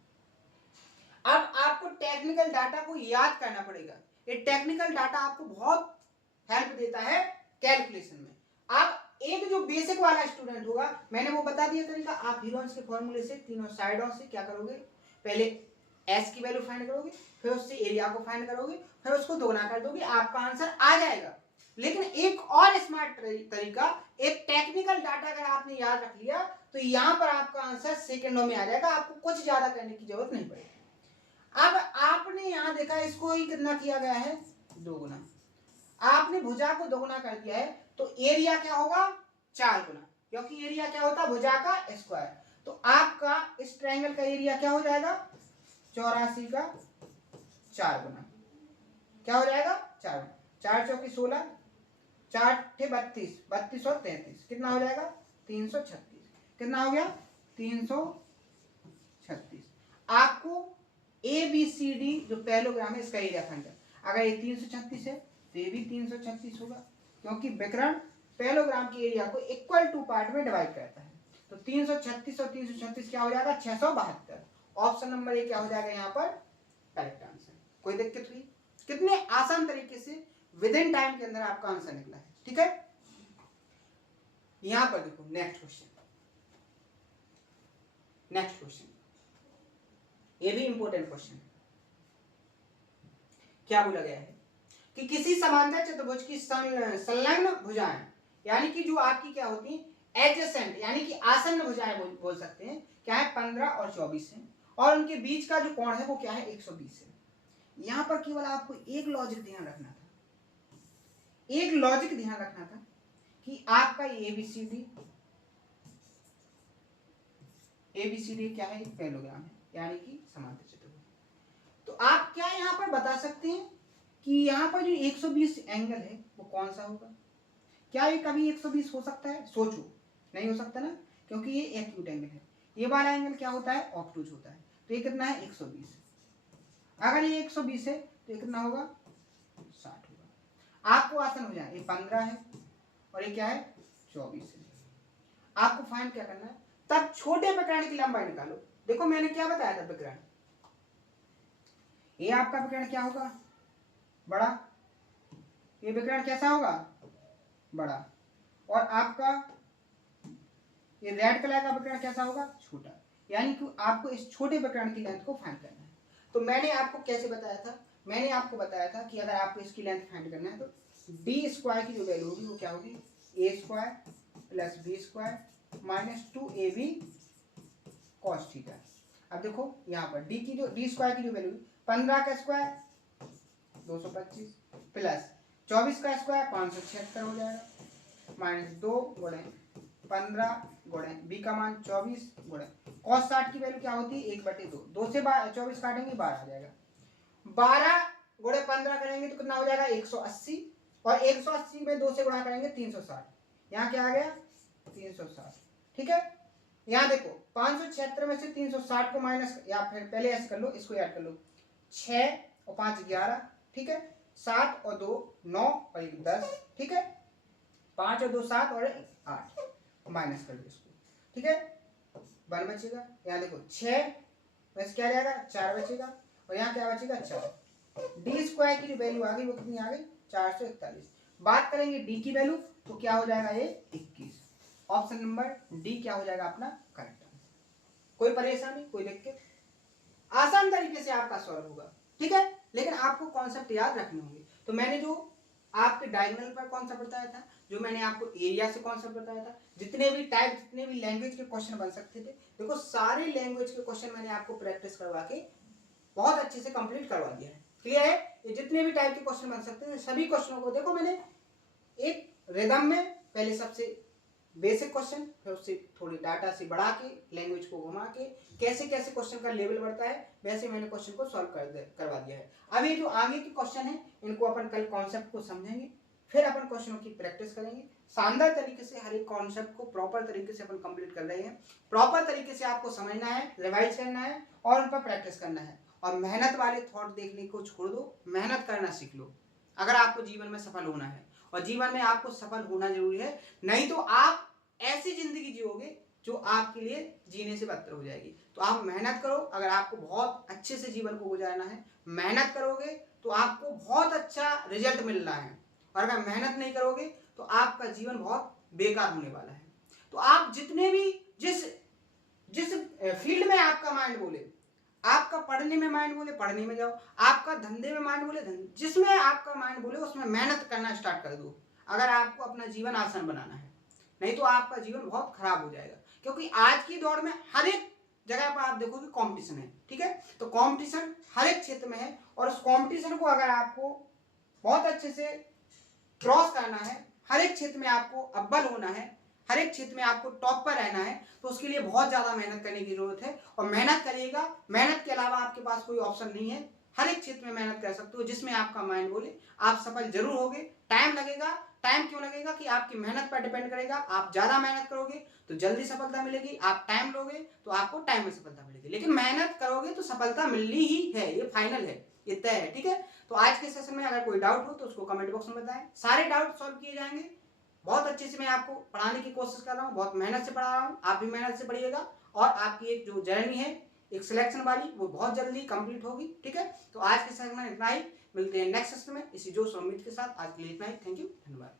अब आपको टेक्निकल डाटा को याद करना पड़ेगा। ये टेक्निकल डाटा आपको बहुत हेल्प देता है कैलकुलेशन में। आप एक जो बेसिक वाला स्टूडेंट होगा, मैंने वो बता दिया तरीका। आप हीरोन्स के फॉर्मूले से तीनों साइडों से क्या करोगे? पहले S की वैल्यू फाइंड करोगे, फिर उससे एरिया को फाइंड करोगे, फिर उसको दोगुना कर दोगे, आपका आंसर आ जाएगा। लेकिन एक और स्मार्ट तरीका, एक टेक्निकल डाटा अगर आपने याद रख लिया तो यहां पर आपका आंसर सेकंडों में आ जाएगा। आपको कुछ ज्यादा करने की जरूरत नहीं पड़ेगी। अब आपने यहां देखा इसको ही कितना किया गया है? दोगुना। आपने भुजा को दोगुना कर दिया है तो एरिया क्या होगा? 4 गुना, क्योंकि एरिया क्या होता है? भुजा का स्क्वायर। तो आपका इस ट्रायंगल का एरिया क्या हो जाएगा? 84 का 4 गुना। क्या हो जाएगा? 4 गुना। 4 चौकी 16, 4 थे 32, 32 और 33 कितना हो जाएगा? 336। कितना हो गया? 336। आपको ABCD जो पैरेललोग्राम है इसका एरिया फाइंड कर। अगर ये 336 है तो ये भी 336 होगा, क्योंकि विकर्ण पैरेललोग्राम के एरिया को इक्वल टू पार्ट में डिवाइड करता है। तो 336 और 336 क्या हो जाएगा? 672। ऑप्शन नंबर ए क्या हो जाएगा यहाँ पर? Correct answer. कोई दिक्कत हुई? कितने आसान तरीके से विद इन टाइम के अंदर आपका आंसर निकला है। ठीक है, यहां पर देखो नेक्स्ट क्वेश्चन। ये भी इंपॉर्टेंट क्वेश्चन है। क्या बोला गया है कि किसी समांतर चतुर्भुज की संलग्न भुजाएं, यानी कि जो आपकी क्या होती है? एडजेसेंट, यानी कि आसन्न भुजाएं बोल सकते हैं। क्या है? 15 और 24 है और उनके बीच का जो कोण है वो क्या है? 120 है। यहां पर केवल आपको एक लॉजिक ध्यान रखना था, कि आपका ABCD क्या है? पैरेललोग्राम है, यानी कि समांतर चतुर्भुज। तो आप क्या यहां पर बता सकते हैं कि यहाँ पर जो 120 एंगल है वो कौन सा होगा? क्या ये कभी 120 हो सकता है? सोचो, नहीं हो सकता ना, क्योंकि ये एक्यूट एंगल है। ये वाला एंगल क्या होता है? ऑब्टूज होता है। तो ये कितना है? 120। अगर ये 120 है तो ये कितना होगा? 60 होगा। आपको आसान हो जाए, ये 15 है और ये क्या है? 24 है। आपको फाइंड क्या करना है? तब छोटे प्रकरण की लंबाई निकालो। देखो मैंने क्या बताया था, प्रकरण ये आपका प्रकरण क्या होगा? बड़ा। ये विकर्ण कैसा होगा? बड़ा। और आपका ये रेड कलर का विकर्ण कैसा होगा? छोटा। यानी कि आपको इस छोटे विकर्ण की लेंथ को फाइंड करना है। तो मैंने आपको कैसे बताया था? मैंने आपको बताया था कि अगर आपको इसकी लेंथ फाइंड करना है तो डी स्क्वायर की जो वैल्यू होगी वो क्या होगी? A square plus B square minus 2ab cos theta. अब देखो यहाँ पर डी स्क्वायर की जो वैल्यू 15 का स्क्वायर 225 प्लस 24 का स्क्वायर 576 हो जाएगा, माइनस 2 गुणे 15 गुणे बी का मान 24 गुणे cos 60 की वैल्यू क्या होती है? 1/2। 2 से 24 काटेंगे 12 आ जाएगा। 12 गुणे 15 करेंगे तो कितना हो जाएगा 180, और 180 में 2 से गुणा करेंगे 360, यहाँ क्या आ गया 360। ठीक है, यहाँ देखो 576 में से 360 को माइनस, या फिर पहले ऐसे कर लो, इसको याद कर लो, 6 और 5 11, ठीक है, 7 और 2 9 और 1 10, ठीक है, 5 और 2 7 और 1 8, माइनस कर दो इसको, ठीक है, 1 बचेगा। यहाँ देखो 6 में से क्या रहेगा 4 बचेगा, और यहाँ क्या बचेगा 4। डी स्क्वायर की जो वैल्यू आ गई वो कितनी आ गई 441। बात करेंगे डी की वैल्यू तो क्या हो जाएगा ये 21। ऑप्शन नंबर डी क्या हो जाएगा अपना करेक्ट आंसर। कोई परेशानी, कोई दिक्कत, आसान तरीके से आपका सॉल्व होगा, ठीक है, लेकिन आपको कॉन्सेप्ट याद रखने होंगे। तो मैंने जो आपके डायगोनल पर कॉन्सेप्ट बताया था, जो मैंने आपको एरिया से कॉन्सेप्ट बताया था, जितने भी टाइप, जितने भी लैंग्वेज के क्वेश्चन बन सकते थे, देखो सारे लैंग्वेज के क्वेश्चन मैंने आपको प्रैक्टिस करवा के बहुत अच्छे से कंप्लीट करवा दिया है। क्लियर है, ये जितने भी टाइप के क्वेश्चन बन सकते हैं सभी क्वेश्चनों को देखो मैंने एक रिदम में, पहले सबसे बेसिक क्वेश्चन, फिर उससे थोड़ी डाटा से बढ़ा के, लैंग्वेज को घुमा के, कैसे कैसे क्वेश्चन का लेवल बढ़ता है वैसे मैंने क्वेश्चन को सॉल्व करवा दिया है। अब ये जो आगे के क्वेश्चन है इनको अपन कल कॉन्सेप्ट को समझेंगे, फिर अपन क्वेश्चनों की प्रैक्टिस करेंगे शानदार तरीके से। हर एक कॉन्सेप्ट को प्रॉपर तरीके से अपन कंप्लीट कर रहे हैं। प्रॉपर तरीके से आपको समझना है, रिवाइज करना है और उन पर प्रैक्टिस करना है। और मेहनत वाले थॉट देखने को छोड़ दो, मेहनत करना सीख लो अगर आपको जीवन में सफल होना है। और जीवन में आपको सफल होना जरूरी है, नहीं तो आप ऐसी जिंदगी जियोगे जो आपके लिए जीने से बदतर हो जाएगी। तो आप मेहनत करो, अगर आपको बहुत अच्छे से जीवन को गुजारना है, मेहनत करोगे तो आपको बहुत अच्छा रिजल्ट मिलना है, और अगर मेहनत नहीं करोगे तो आपका जीवन बहुत बेकार होने वाला है। तो आप जितने भी जिस जिस फील्ड में आपका माइंड बोले, आपका पढ़ने में माइंड बोले पढ़ने में जाओ, आपका धंधे में माइंड बोले धंधे, जिसमें आपका माइंड बोले उसमें मेहनत करना स्टार्ट कर दो, अगर आपको अपना जीवन आसान बनाना है। नहीं तो आपका जीवन बहुत खराब हो जाएगा, क्योंकि आज की दौड़ में हर एक जगह पर आप देखोगे कंपटीशन है, ठीक है, तो कंपटीशन हर एक क्षेत्र में है, और उस कंपटीशन को अगर आपको बहुत अच्छे से क्रॉस करना है, हर एक क्षेत्र में आपको अव्वल होना है, हर एक क्षेत्र में आपको टॉप पर रहना है, तो उसके लिए बहुत ज्यादा मेहनत करने की जरूरत है। और मेहनत करिएगा, मेहनत के अलावा आपके पास कोई ऑप्शन नहीं है। हर एक क्षेत्र में मेहनत कर सकते हो जिसमें आपका माइंड बोले, आप सफल जरूर होगे। टाइम लगेगा, टाइम क्यों लगेगा कि आपकी मेहनत पर डिपेंड करेगा। आप ज्यादा मेहनत करोगे तो जल्दी सफलता मिलेगी, आप टाइम लोगे तो आपको टाइम में सफलता मिलेगी, लेकिन मेहनत करोगे तो सफलता मिलनी ही है, ये फाइनल है, ये तय है, ठीक है। तो आज के सेशन में अगर कोई डाउट हो तो उसको कमेंट बॉक्स में बताएं, सारे डाउट सॉल्व किए जाएंगे। बहुत अच्छे से मैं आपको पढ़ाने की कोशिश कर रहा हूँ, बहुत मेहनत से पढ़ा रहा हूँ, आप भी मेहनत से पढ़िएगा, और आपकी एक जो जर्नी है एक सिलेक्शन वाली वो बहुत जल्दी कंप्लीट होगी, ठीक है। तो आज के सेशन में इतना ही, मिलते हैं नेक्स्ट सेशन में इसी जोश और उम्मीद के साथ। आज के लिए इतना ही, थैंक यू, धन्यवाद।